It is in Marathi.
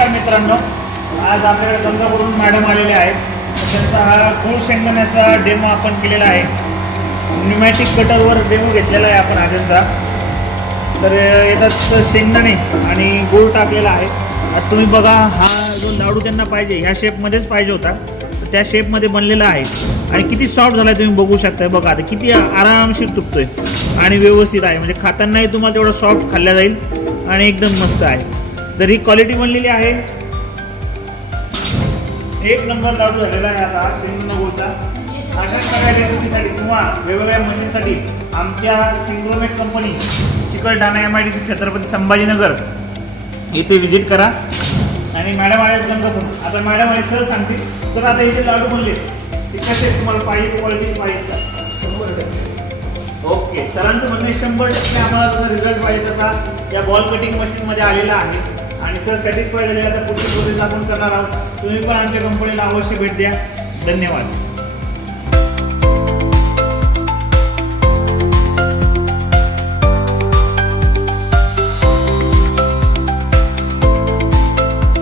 नमस्कार मित्रांनो. आज आपल्याकडे गंगापूरहून मॅडम आलेले आहेत. त्यांचा हा गुळ शेंगदाण्याचा डेमो आपण केलेला आहे. न्युमॅटिक कटरवर डेमो घेतलेला आहे आपण हा त्यांचा तर येतात शेंगदाणे आणि गूळ टाकलेला आहे. आता तुम्ही बघा हा जो लाडू त्यांना पाहिजे ह्या शेपमध्येच पाहिजे होता. तर त्या शेपमध्ये बनलेला आहे. आणि किती सॉफ्ट झाला तुम्ही बघू शकताय. बघा आता किती आरामशीर तुटतोय आणि व्यवस्थित आहे. म्हणजे खातानाही तुम्हाला तेवढं सॉफ्ट खाल्ला जाईल. आणि एकदम मस्त आहे. तर ही क्वालिटी बनलेली आहे. एक नंबर लाडू झालेला आहे आता शेंगदाणा गुळचा अशा सगळ्या रेसिपीसाठी किंवा वेगवेगळ्या मशीनसाठी आमच्या सिंग्रोमेट company Chikalthana M I D C Chhatrapati Sambhajinagar इथे व्हिजिट करा. आणि मॅडम आहेत गंगापूर. आता मॅडम आहे सर सांगतील तर आता इथे लाडू बनले. ते कसे तुम्हाला पाहिजे क्वालिटी पाहिजे शंभर टक्के. ओके सरांचं म्हणणं शंभर टक्के आम्हाला रिझल्ट पाहिजे तसा. या बॉल कटिंग मशीनमध्ये आलेला आहे. आणि सर सॅटिस्फाय झालेला तर पुढची प्रोसेस आपण करणार आहोत. तुम्ही पण आमच्या कंपनीला अवश्य भेट द्या. धन्यवाद.